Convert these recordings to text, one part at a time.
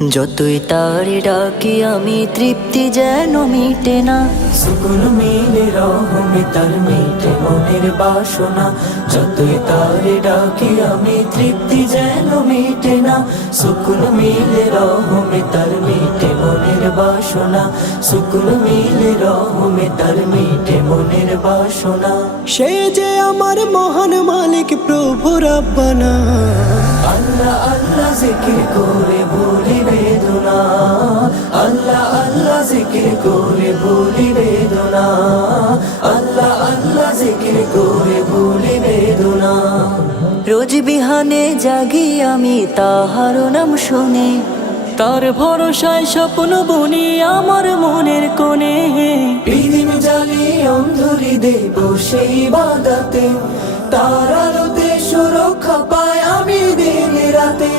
যতই তারে ডাকি আমি তৃপ্তি যেন মিটে না। সুকুন মিলে রহমে তার মিটে মনের বাসনা। যতই তারে ডাকি আমি তৃপ্তি যেন মিটে না। সুকুন মিলে রহমে তার মিটে মনের বাসনা। সুকুন মিলে রহমে তার মিটে মনের বাসনা। সে যে আমার মহান মালিক প্রভু রাব্বানা। আল্লাহ আল্লাহ জিকির করে ভুলি বেদনা। আল্লাহ আল্লাহ জিকির করে ভুলি বেদনা। আল্লাহ আল্লাহ জিকির করে ভুলি বেদনা। রোজ বিহানে জাগি আমি তাহার নাম শুনে, তার ভরসায় স্বপ্ন বুনি আমার মনের কোণে। পীরিম জালি অন্ধরি দেব সেই বাদাতে, তার আলোতে সুরক্ষা পায় আমি দিন রাতে।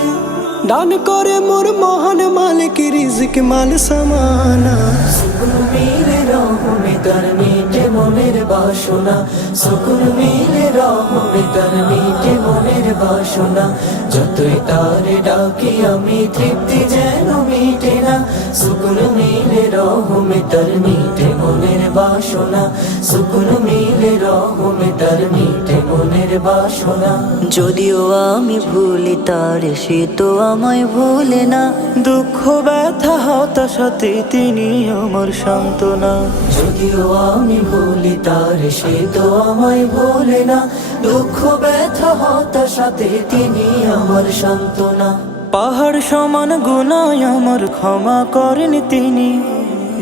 দান করে মোর মহান মালিক রিজিক মাল সামানা। সুকুন মিলে রহমে তার মিটে মনের বাসনা। সুকুন মিলে রহমে তার মিটে মনের বাসনা। যতই তারে ডাকি আমি তৃপ্তি যেন মিটে না। সুকুন মিলে রহমে তার মিটে মনের বাসনা। সুকুন মিলে রহমে তার মিটে মনের বাসনা। যদিও আমি ভুলি তারে সে তো আমায় ভুলে না। দুঃখ ব্যথা হতাশাতে তিনি আমার সান্ত্বনা। যদিও আমি ভুলি তার সে তো আমায় ভোলে না। দুঃখ ব্যথা হতাশাতে তিনি আমার সান্ত্বনা। পাহাড় সমান গুনায় আমার ক্ষমা করেন তিনি।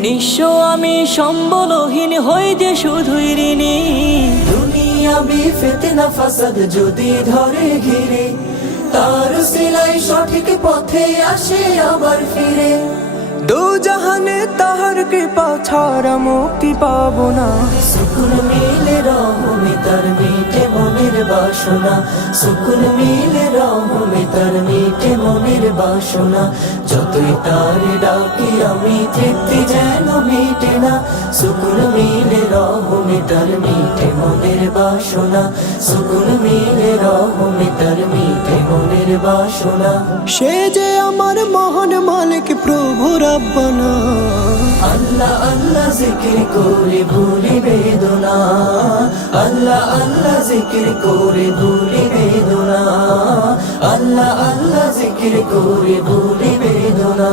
নিঃস্ব আমি সম্বলহীন হই যে শুধুই ঋণী। দুনিয়া ফিতনা ফাসাদ যদি ধরে ঘিরে, তার সিলাই সঠিক পথে আসে আবার ফিরে। দু জাহানে তাহার কৃপা ছাড়া মুক্তি পাবো না। সুকুন মিলে রহমে তার মিটে মনের বাসনা। সুকুন মিলে রহমে তার মিটে মনের বাসনা। যতই তারে ডাকি আমি তৃপ্তি যেন মিটে না। সুকুন মিলে রহমে তার মিটে মনের বাসনা। সুকুন মিলে রহমে তার মিটে মনের বাসনা। সে যে আমার মহান মালিক প্রভু রাব্বানা। আল্লাহ আল্লাহ জিকির করে ভুলি বেদনা। আল্লাহ আল্লাহ জিকির করে ভুলি বেদনা। আল্লাহ আল্লাহ জিকির করে ভুলি বেদনা।